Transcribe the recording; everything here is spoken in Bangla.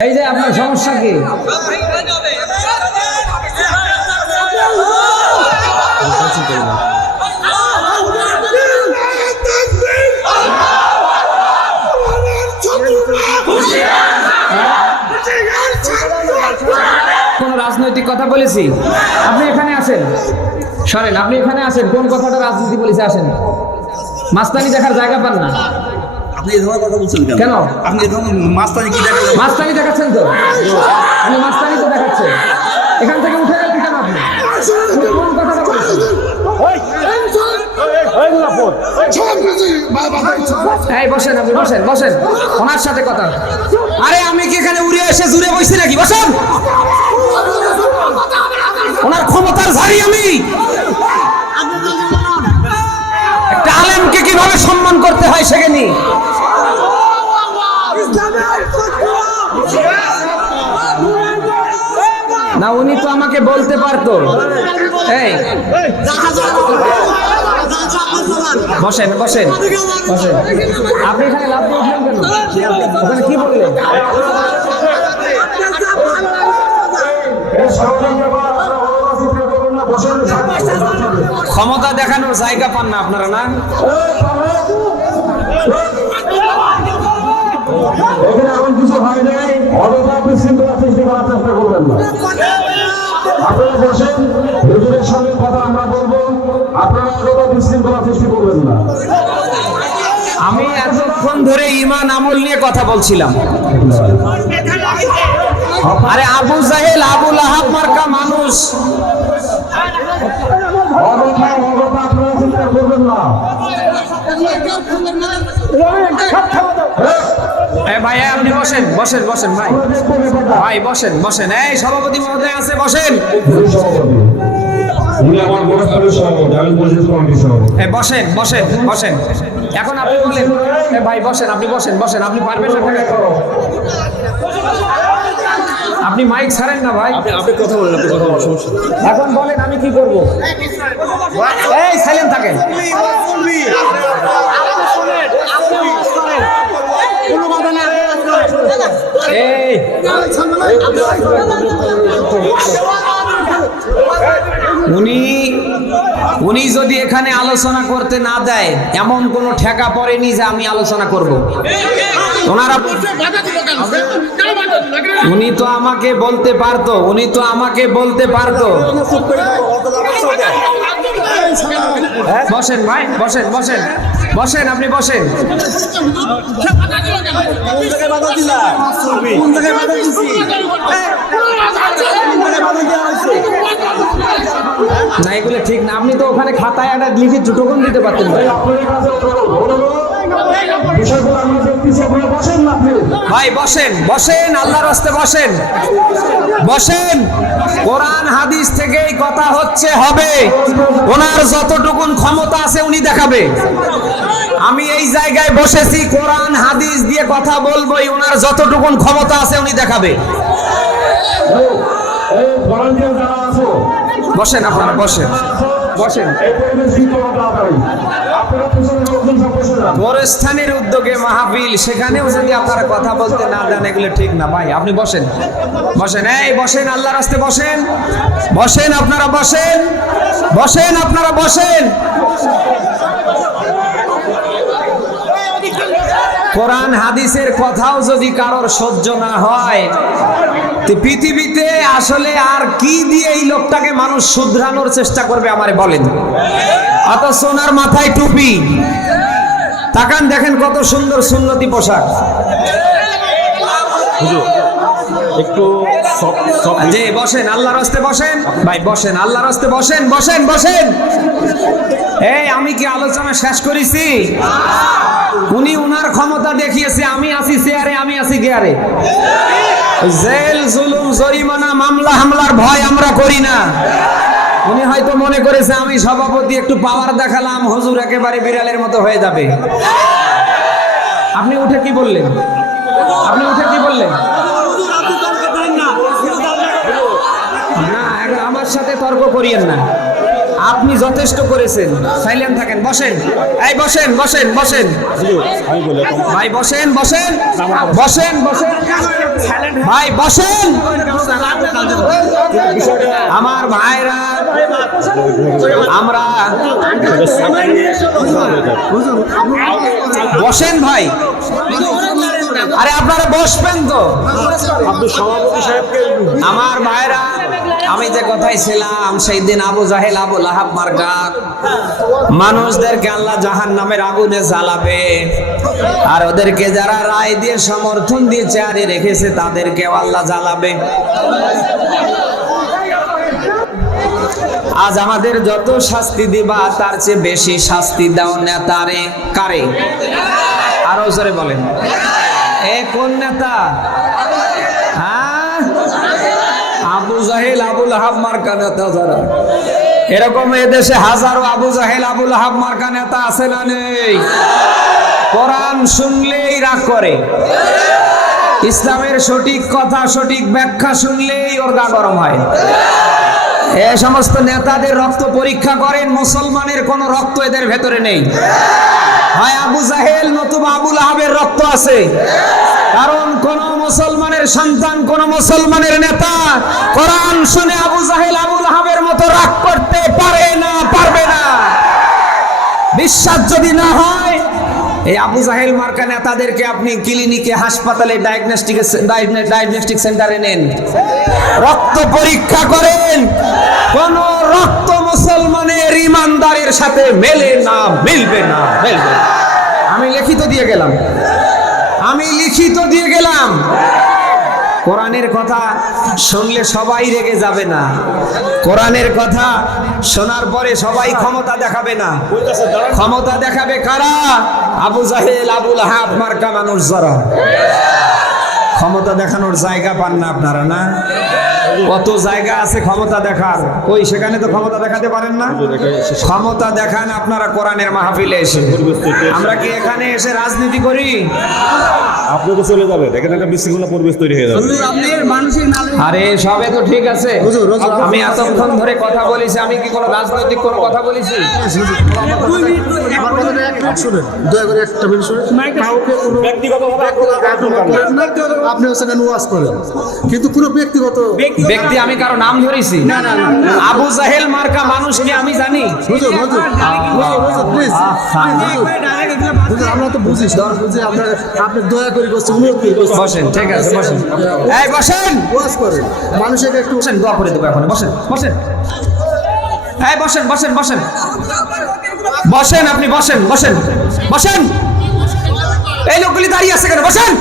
এই যে আপনার সমস্যা কি? কোন রাজনৈতিক কথা বলেছি? আপনি এখানে আসেন। সরেন, আপনি এখানে আসেন। কোন কথাটা রাজনীতি বলেছে আসেন। মাস্তানি দেখার জায়গা পান না। আপনি এই ধরনের কথা বলছেন কেন? কেন? আপনি এই ধরনের মাস্তানি কি দেখেন মাস্তানি দেখাচ্ছেন তো? আপনি মাস্তানি তো দেখাচ্ছেন। এখান থেকে উঠে গেলেন কেন আপনি? কোন কথাটা বলেছেন? বসেন আপনি বসেন বসেন। ওনার সাথে কথা। আরে আমি কি এখানে উড়ে এসে জুড়ে বসছি নাকি? বসেন। ওনার ক্ষমতার ঝাড়ি আমি। একটা আলেমকে কীভাবে সম্মান করতে হয় সেখানে? না, উনি তো আমাকে বলতে পারতো। এই। বসেন বসেন। বসেন। আপনি এখানে লাভ ওখানে কি বললেন? ক্ষমতা দেখানোর জায়গা পান না আপনারা, না? এখানে এমন কিছু হয় নাই। সৃষ্টি করার চেষ্টা করবেন না। আপনারা বসেন হুজুরের সঙ্গে কথা আমরা বলব। আপনারা অযথা বিশৃঙ্খলা সৃষ্টি করবেন না। আমি এতক্ষণ ধরে ইমান আমল নিয়ে কথা বলছিলাম। আরে আবু জাহেল আবু লাহাব মার্কা মানুষ। ভাই আপনি বসেন বসেন বসেন ভাই। ভাই বসেন বসেন। এই সভাপতি মহোদয় আছে বসেন। সভাপতি উনি আমার গোরস্থানের সভাপতি আমি পরিচিত কমিটির সভাপতি বসেন বসেন বসেন। এখন আপনি বলেন। ভাই বসেন আপনি বসেন বসেন আপনি পারবেন আপনি মাইক ছাড়েন না ভাই। আপনি আপনি কথা বলেন আপনি কথা বলেন সমস্যা এখন বলেন আমি কি করব? এই সাইলেন্ট থাকেন। এই। উনি উনি যদি এখানে আলোচনা করতে না দেয়, এমন কোনো ঠেকা পড়েনি যে আমি আলোচনা করব। উনি তো আমাকে বলতে পারতো, উনি তো আমাকে বলতে পারতো। বসেন ভাই, বসেন বসেন বসেন, আপনি বসেন। না, এগুলো ঠিক না। আপনি তো ওখানে খাতায় একটা লিখিত টোকন দিতে পারতেন ভাই। বসেন বসেন, আল্লাহর রাস্তে বসেন। বসেন, কোরআন, হাদিস থেকেই কথা হচ্ছে, হবে। ওনার যতটুকুন ক্ষমতা আছে, উনি দেখাবে। আমি এই জায়গায় বসেছি, কোরআন, হাদিস দিয়ে কথা বলবোই। ওনার যতটুকুন ক্ষমতা আছে, উনি দেখাবে এই ভলান্টিয়ার যারা আছো বসেন আপনারা, বসেন। বসেন। বড় গোরস্থানের উদ্যোগে মাহফিল, সেখানেও যদি আপনারা কথা বলতে না দেন, এগুলো ঠিক না। ভাই, আপনি বসেন। বসেন। এই, বসেন আল্লাহ রাস্তে বসেন। বসেন আপনারা, বসেন। বসেন আপনারা, বসেন। কোরআন হাদিসের কথাও যদি কারোর সহ্য না হয় পৃথিবীতে আসলে আর কি দিয়ে এই লোকটাকে মানুষ শুধরানোর চেষ্টা করবে আমার বলেন। অত সোনার মাথায় টুপি। তাকান দেখেন কত সুন্দর সুন্নতি পোশাক। একটু যে বসেন, আল্লাহর রাস্তে বসেন। ভাই, বসেন, আল্লাহর রাস্তে বসেন বসেন বসেন। এই, আমি কি আলোচনা শেষ করেছি? উনি উনার ক্ষমতা দেখিয়েছে, আমি আছি চেয়ারে আমি আছি গিয়ারে জেল, জুলুম, জরিমানা, মামলা, হামলার ভয় আমরা করি না। উনি হয়তো মনে করেছে, আমি সভাপতি, একটু পাওয়ার দেখালাম, হুজুর একেবারে বিড়ালের মতো হয়ে যাবে। আপনি উঠে কি বললেন? আপনি উঠে কি বললেন? আমার সাথে তর্ক করিয়েন না। আপনি যথেষ্ট করেছেন। সাইলেন্ট থাকেন। বসেন। এই বসেন বসেন বসেন। ভাই বসেন বসেন। বসেন বসেন। ভাই বসেন। আমার ভাইরা আমরা বসেন ভাই। আরে আপনারা বসবেন তো। আমার ভাইরা আমি যে কথাই ছিলাম সেই দিন আবু জাহেল, আবু লাহাব মার্কা মানুষদেরকে আল্লাহ জাহান নামের আগুনে জ্বালাবে। আর ওদেরকে যারা রায় দিয়ে, সমর্থন দিয়ে চেয়ারে রেখেছে, তাদেরকেও আল্লাহ জ্বালাবে। আজ আমাদের যত শাস্তি দিবা, তার চেয়ে বেশি শাস্তি দাও নেতারে। কারে? আরও জোরে বলেন। এ কোন নেতা? আবু জাহেল আবুল হাব মার্কা নেতা যারা। এরকম এদেশে হাজারো আবু জাহেল আবুল হাব মার্কা নেতা আছে না নেই? কোরআন শুনলেই রাগ করে। ইসলামের সঠিক কথা, সঠিক ব্যাখ্যা শুনলেই ওর গা গরম হয়। এ সমস্ত নেতাদের রক্ত পরীক্ষা করেন, মুসলমানের কোনো রক্ত এদের ভেতরে নেই। হয় আবু জাহেল নতুবা আবুল আহাবের রক্ত আছে। কারণ কোন মুসলমানের সন্তান, কোন মুসলমানের নেতা কোরআন শুনে আবু জাহেল আবুল আহাবের মতো রাগ করতে পারে না, পারবে না। বিশ্বাস যদি না হয়, এই আবু জাহেল মার্কা নেতাদেরকে আপনি ক্লিনিকে, হাসপাতালে ডায়াগনস্টিক ডায়াগনস্টিক সেন্টারে নেন। রক্ত পরীক্ষা করেন। কোন রক্ত মুসলমানের ইমানদারের সাথে মেলে না, মিলবে না মিলবে না। আমি লিখিত দিয়ে গেলাম। আমি লিখিত দিয়ে গেলাম। কোরআনের কথা শুনলে সবাই রেগে যাবে না। কোরআনের কথা শোনার পরে সবাই ক্ষমতা দেখাবে না। ক্ষমতা দেখাবে কারা? আবু জাহেল, আবুল হাব মার্কা মানুষ যারা। ক্ষমতা দেখানোর জায়গা পান না আপনারা, না? কত জায়গা আছে ক্ষমতা দেখার? ওই সেখানে তো ক্ষমতা দেখাতে পারেন না। ক্ষমতা দেখান আপনারা কোরআনের মাহফিলে এসে। আমরা কি এখানে এসে রাজনীতি করি? আপনি তো চলে যাবেন। এখানে একটা বিশৃঙ্খলা পরিবেশ তৈরি হয়ে যাবে। আরে সবে তো ঠিক আছে। আমি এতক্ষণ ধরে কথা বলেছি আমি কি কোনো রাজনৈতিক কোনো কথা বলেছি? আমার কথাটা এক মিনিট শুনেন দয়া করে একটা মিনিট শুনেন কাউকে কোনো ব্যক্তিগতভাবে আক্রমণ করার দরকার নেই। আপনি সেখানে ওয়াজ করেন। কিন্তু কোনো ব্যক্তিগত ব্যক্তি আমি কারও নাম ধরেছি? আবু জাহেল মার্কা মানুষকে আমি জানি? হুজুর হুজুর। হুজুর হুজুর প্লিজ হুজুর আমরা তো বুঝিস সব বুঝি আপনার আপনি দয়া করে করছি অনুরোধ করে করছি বসেন ঠিক আছে বসেন। এই বসেন! ওয়াজ করেন। মানুষের একটু বসেন দোয়া করে দেবো এখন বসেন বসেন। এই বসেন বসেন বসেন। বসেন আপনি বসেন বসেন বসেন। এই লোকগুলি দাঁড়িয়ে আছে কেন? বসেন!